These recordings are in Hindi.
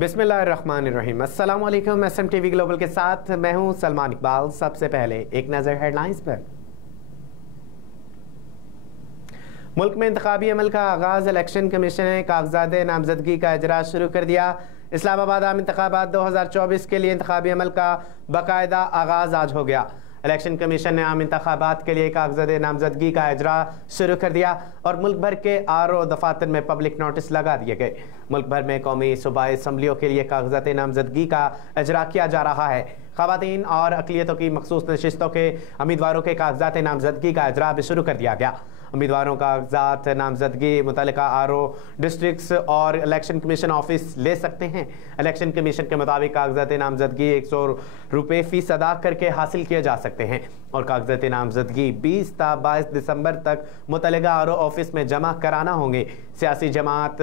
बिस्मिल्लाहिर्रहमानिर्रहीम। अस्सलाम वालेकुम। SMTV ग्लोबल के साथ मैं हूं सलमान इकबाल। सबसे पहले एक नज़र हेडलाइंस पर। मुल्क में इंतखाबी अमल का आगाज। इलेक्शन कमीशन ने कागजात नामजदगी का इजरा शुरू कर दिया। इस्लामाबाद आम इंतखाबात 2024 के लिए इंतखाबी अमल का बाकायदा आगाज आज हो गया। इलेक्शन कमीशन ने आम इंतखाबात के लिए कागजात नामजदगी का इजरा शुरू कर दिया और मुल्क भर के RO दफातर में पब्लिक नोटिस लगा दिए गए। मुल्क भर में कौमी सूबाई असम्बलियों के लिए कागजात नामजदगी का इजरा किया जा रहा है। ख़वातीन और अक़लियतों की मखसूस नशिस्तों के उम्मीदवारों के कागजात नामजदगी का इजरा भी शुरू कर दिया गया। उम्मीदवारों का कागजात नामजदगी मुतल्लिका RO डिस्ट्रिक्ट्स और इलेक्शन कमीशन ऑफिस ले सकते हैं। इलेक्शन कमीशन के मुताबिक कागजात नामजदगी 100 रुपये फ़ीस अदा करके हासिल किए जा सकते हैं और कागजात नामजदगी 20 ता 22 दिसंबर तक मुतल्लिका RO ऑफिस में जमा कराना होंगे। सियासी जमात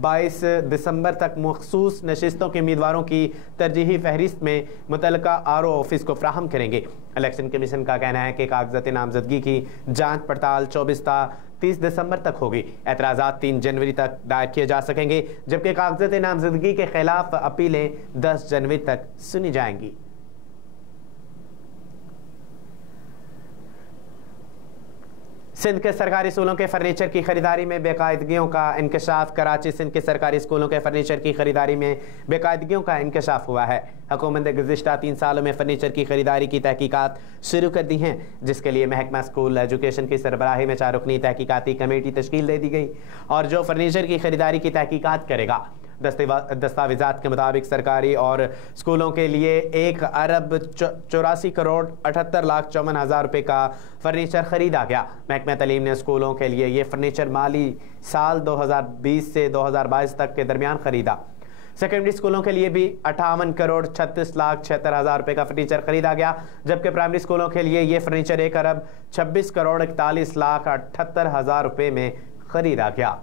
22 दिसंबर तक मखसूस नशिस्तों के उम्मीदवारों की तरजीही फहरिस्त में मुतल्लिका RO ऑफिस को फ्राहम करेंगे। इलेक्शन कमीशन का कहना है कि कागजात नामजदगी की जांच पड़ताल 24 ता 30 दिसंबर तक होगी। एतराज़ात 3 जनवरी तक दायर किए जा सकेंगे, जबकि कागजात नामजदगी के खिलाफ अपीलें 10 जनवरी तक सुनी जाएंगी। सिंध के सरकारी स्कूलों के फर्नीचर की खरीदारी में बेकायदगियों का इंकशाफ। कराची सिंध के सरकारी स्कूलों के फर्नीचर की खरीदारी में बेकायदगियों का इंकशाफ हुआ है। हुकूमत ने गुज़िश्ता 3 सालों में फर्नीचर की खरीदारी की तहकीकात शुरू कर दी हैं, जिसके लिए महकमा स्कूल एजुकेशन की सरबराही में 4 रुकनी तहकीकाती कमेटी तश्कील दे दी गई और जो फर्नीचर की खरीदारी की तहकीकात करेगा। दस्तावेज़ात के मुताबिक सरकारी और स्कूलों के लिए 1 अरब 84 करोड़ 78 लाख 54 हज़ार रुपये का फर्नीचर खरीदा गया। महकमा तालीम ने स्कूलों के लिए ये फर्नीचर माली साल 2020 से 2022 तक के दरमियान खरीदा। सेकेंडरी स्कूलों के लिए भी 58 करोड़ 36 लाख 76 हज़ार रुपये का फर्नीचर खरीदा गया, जबकि प्राइमरी स्कूलों के लिए ये फर्नीचर 1 अरब 26 करोड़ 41 लाख 78 हज़ार रुपये में खरीदा गया।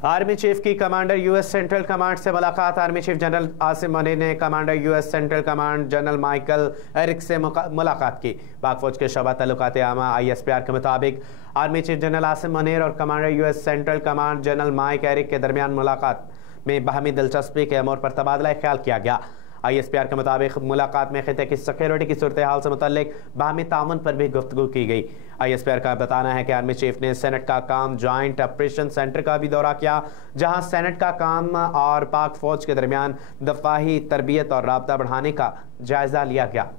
आर्मी चीफ की कमांडर US सेंट्रल कमांड से मुलाकात। Army chief general Asim Munir ने commander US central command general Michael Erik से मुलाकात की। पाक फौज के शोबा तल्लुकात आमा ISPR के मुताबिक army chief general Asim Munir और commander US central command general Mike Erik के दरमियान मुलाकात में बाहमी दिलचस्पी के अमूर पर तबादला ख्याल किया गया। ISPR के मुताबिक मुलाकात में खिते की सिक्योरिटी की सूरत हाल से मुतल्लिक बाहमी ताउन पर भी गुफ्तगू की गई। ISPR का बताना है कि आर्मी चीफ ने सेनेट का काम जॉइंट ऑपरेशन सेंटर का भी दौरा किया, जहां सेनेट का काम और पाक फौज के दरमियान दफाही तरबियत और राबता बढ़ाने का जायजा लिया गया।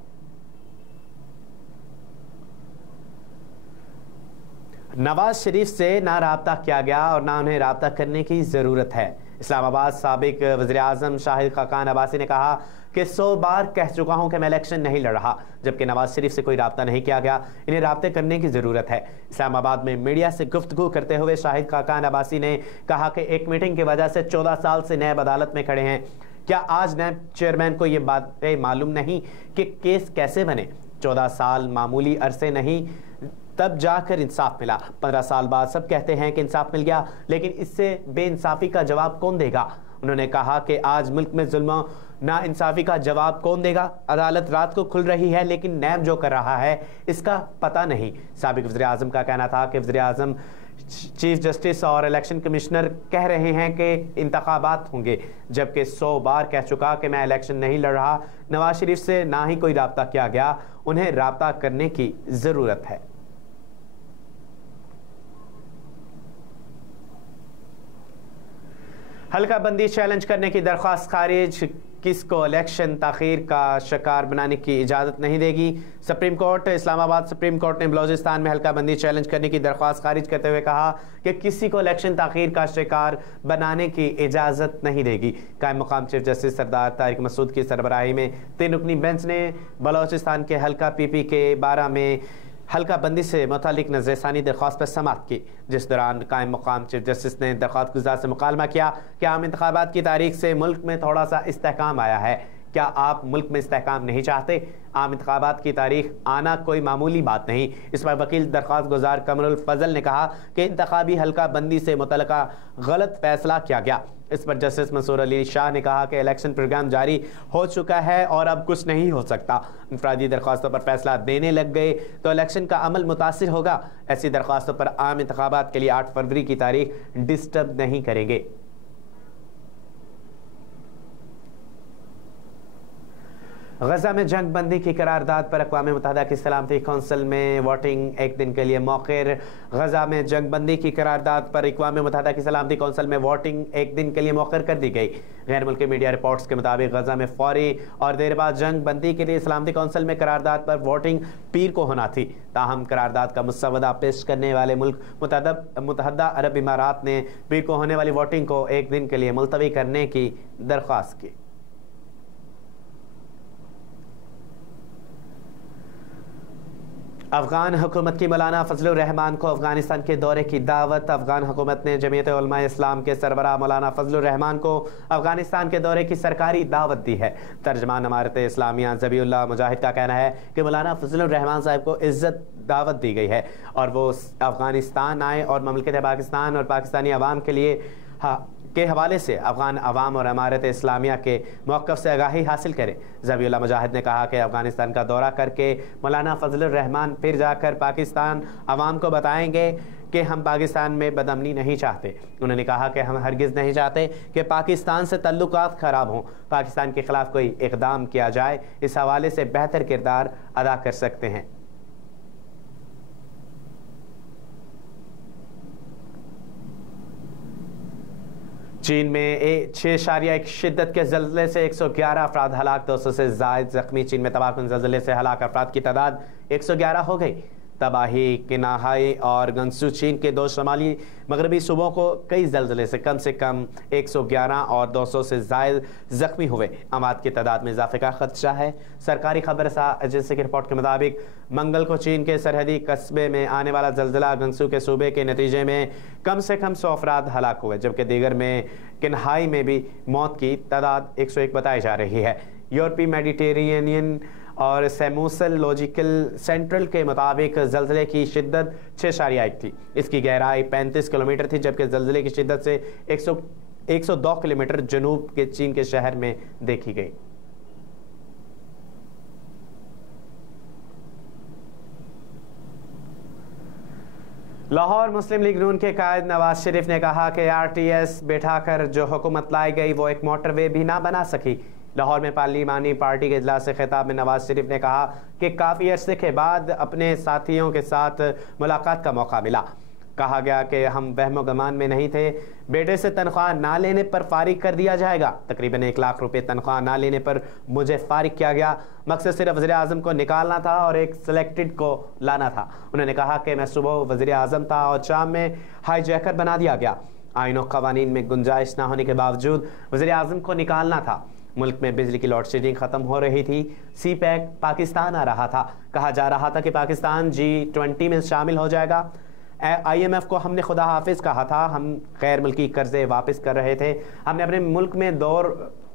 नवाज शरीफ से ना राबता किया गया और ना उन्हें राबता करने की ज़रूरत है। इस्लामाबाद साबिक वज़ीर-ए-आज़म शाहिद खाकान अब्बासी ने कहा कि 100 बार कह चुका हूं कि मैं इलेक्शन नहीं लड़ रहा, जबकि नवाज शरीफ से कोई राब्ता नहीं किया गया। इन्हें राब्ते करने की ज़रूरत है। इस्लामाबाद में मीडिया से गुफ्तगू करते हुए शाहिद खाकान अब्बासी ने कहा कि एक मीटिंग की वजह से 14 साल से नैब अदालत में खड़े हैं। क्या आज नैब चेयरमैन को ये बातें मालूम नहीं कि केस कैसे बने? 14 साल मामूली अरसे नहीं, तब जाकर इंसाफ मिला। 15 साल बाद सब कहते हैं कि इंसाफ मिल गया, लेकिन इससे बेइंसाफ़ी का जवाब कौन देगा? उन्होंने कहा कि आज मुल्क में जुल्म ना इंसाफ़ी का जवाब कौन देगा? अदालत रात को खुल रही है, लेकिन नैब जो कर रहा है इसका पता नहीं। साबिक वज़ीर-ए-आज़म का कहना था कि वज़ीर-ए-आज़म, चीफ जस्टिस और इलेक्शन कमिश्नर कह रहे हैं कि इंतखाबात होंगे, जबकि 100 बार कह चुका कि मैं इलेक्शन नहीं लड़ रहा। नवाज शरीफ से ना ही कोई राब्ता किया गया, उन्हें राब्ता करने की ज़रूरत है। हल्का बंदी चैलेंज करने की दरख्वास्त खारिज। किसको इलेक्शन ताख़ीर का शिकार बनाने की इजाज़त नहीं देगी। Supreme court. Islamabad supreme court ने बलोचिस्तान में हल्का बंदी चैलेंज करने की दरख्वास्त खारिज करते हुए कहा कि किसी को इलेक्शन ताख़ीर का शिकार बनाने की इजाज़त नहीं देगी। कायम मुकाम चीफ जस्टिस सरदार तारिक मसूद की सरबराही में 3 रुकनी बेंच ने बलोचिस्तान के हल्का PP के 12 में हल्का बंदी से मुतालिक नज़रसानी दरख्वास्त पर समाअत की, जिस दौरान कायम मुकाम चीफ जस्टिस ने दरख्वास्त गुजार से मुकालमा किया कि आम इंतखाबात की तारीख से मुल्क में थोड़ा सा इस्तेहकाम आया है। क्या आप मुल्क में इस्तेहकाम नहीं चाहते? आम इंतखाबात की तारीख आना कोई मामूली बात नहीं। इस पर वकील दरख्वास्त गुजार कमरुल फजल ने कहा कि इंतखाबी हल्का बंदी से मुतल्लिका गलत फैसला किया गया। इस पर जस्टिस मंसूर अली शाह ने कहा कि इलेक्शन प्रोग्राम जारी हो चुका है और अब कुछ नहीं हो सकता। इंफरादी दरख्वास्तों पर फैसला देने लग गए तो इलेक्शन का अमल मुतासिर होगा। ऐसी दरख्वास्तों पर आम इंतखाबात के लिए 8 फरवरी की तारीख डिस्टर्ब नहीं करेंगे। गजा में जंग बंदी की करारदाद पर अक़वाम मुत्तहिदा की सलामती कौंसिल में वोटिंग एक दिन के लिए मौखर। गजा में जंग बंदी की करारदाद पर अक़वाम मुत्तहिदा की सलामती कौंसिल में वोटिंग एक दिन के लिए मौखर कर दी गई। गैर मुल्की मीडिया रिपोर्ट्स के मुताबिक गजा में फौरी और देर बाद जंग बंदी के लिए सलामती कौंसिल में करारदाद पर वोटिंग पीर को होना थी। ताहम करारदाद का मुसवदा पेश करने वाले मुल्क मुत्तहिदा अरब इमारात ने पीर को होने वाली वोटिंग को एक दिन के लिए मुलतवी करने की दरख्वास्त की। अफगान हुकूमत की मौलाना फजलुर रहमान को अफगानिस्तान के दौरे की दावत। अफगान हुकूमत ने जमीयत उलमा इस्लाम के सरबराह मौलाना फजलुर रहमान को अफगानिस्तान के दौरे की सरकारी दावत दी है। तर्जमान इमारत इस्लामिया ज़बीउल्लाह मुजाहिद का कहना है कि मौलाना फजलुर रहमान साहब को इज्जत दावत दी गई है और वो अफगानिस्तान आए और ममलकत पाकिस्तान और पाकिस्तानी अवाम के लिए के हवाले से अफगान अवाम और इमारत इस्लामिया के मौक़िफ़ से आगाही हासिल करें। ज़बीउल्लाह मुजाहिद ने कहा कि अफगानिस्तान का दौरा करके मौलाना फजलुर रहमान फिर जाकर पाकिस्तान अवाम को बताएंगे कि हम पाकिस्तान में बदअमनी नहीं चाहते। उन्होंने कहा कि हम हरगिज़ नहीं चाहते कि पाकिस्तान से तल्लुकात ख़राब हों। पाकिस्तान के ख़िलाफ़ कोई इक़दाम किया जाए, इस हवाले से बेहतर किरदार अदा कर सकते हैं। चीन में 6.1 शिद्दत के ज़लज़ले से 111 अफराद हलाक, 200 से ज़ायद ज़ख्मी। चीन में तबाहकुन ज़लज़ले से हलाक अफराद की तादाद 111 हो गई। तबाही किनाहाई और गंसू चीन के 2 शुमाली मगरबी सूबों को कई ज़लज़ले से कम 111 और 200 से ज़ायद ज़ख्मी हुए। अमवात की तादाद में इजाफे का खदशा है। सरकारी खबर एजेंसी की रिपोर्ट के मुताबिक मंगल को चीन के सरहदी कस्बे में आने वाला ज़लज़ला गंसू के सूबे के नतीजे में कम से कम 100 अफराद हलाक हुए, जबकि दीगर में किन्हाई में भी मौत की तादाद 101 बताई जा रही है। यूरोपीय मेडिटेरेनियन और सेमोसोलॉजिकल सेंट्रल के मुताबिक ज़लज़ले की शिद्दत 6.1 थी। इसकी गहराई 35 किलोमीटर थी, जबकि ज़लज़ले की शिद्दत से 102 किलोमीटर जनूब के चीन के शहर में देखी गई। लाहौर मुस्लिम लीग नून के कायद नवाज शरीफ ने कहा कि RTS बैठाकर जो हुकूमत लाई गई वो एक मोटरवे भी ना बना सकी। लाहौर में पार्लिमानी पार्टी के इजलास से खिताब में नवाज शरीफ ने कहा कि काफ़ी अरसे के बाद अपने साथियों के साथ मुलाकात का मौका मिला। कहा गया कि हम वहमो गमान में नहीं थे। बेटे से तनख्वाह ना लेने पर फारिग कर दिया जाएगा। तकरीबन 1 लाख रुपए तनख्वाह ना लेने पर मुझे फारिग किया गया। मकसद सिर्फ वज़ीर आज़म को निकालना था और एक सिलेक्टेड को लाना था। उन्होंने कहा कि मैं सुबह वज़ीर आज़म था और शाम में हाईजैकर बना दिया गया। आईन और क़वानीन में गुंजाइश ना होने के बावजूद वज़ीर आज़म को निकालना था। मुल्क में बिजली की लोड शेडिंग ख़त्म हो रही थी। CPEC पाकिस्तान आ रहा था। कहा जा रहा था कि पाकिस्तान G20 में शामिल हो जाएगा। IMF को हमने खुदा हाफिज़ कहा था। हम गैर मुल्की कर्जे वापस कर रहे थे। हमने अपने मुल्क में दौर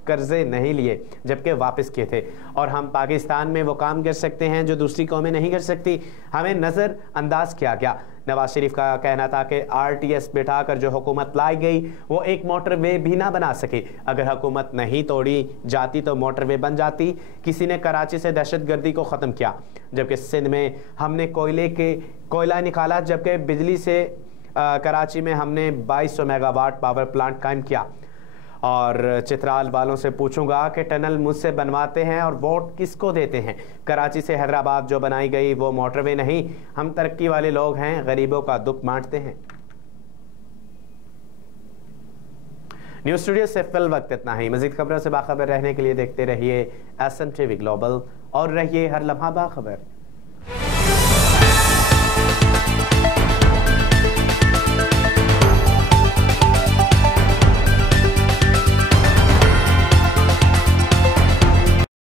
कर्जे नहीं लिए जबकि वापस किए थे और हम पाकिस्तान में वो काम कर सकते हैं जो दूसरी कौमें नहीं कर सकती। हमें नज़र अंदाज किया गया। नवाज शरीफ का कहना था कि RTS बैठाकर जो हुकूमत लाई गई वो एक मोटरवे भी ना बना सके। अगर हुकूमत नहीं तोड़ी जाती तो मोटरवे बन जाती। किसी ने कराची से दहशतगर्दी को ख़त्म किया, जबकि सिंध में हमने कोयला निकाला, जबकि बिजली से कराची में हमने 2200 मेगावाट पावर प्लांट कायम किया। और चित्राल वालों से पूछूंगा कि टनल मुझसे बनवाते हैं और वोट किसको देते हैं। कराची से हैदराबाद जो बनाई गई वो मोटरवे नहीं। हम तरक्की वाले लोग हैं, गरीबों का दुख बांटते हैं। न्यूज़ स्टूडियो से फिल वक्त इतना ही। मज़ीद खबरों से बाखबर रहने के लिए देखते रहिए SMTV ग्लोबल और रहिए हर लम्हा बाखबर।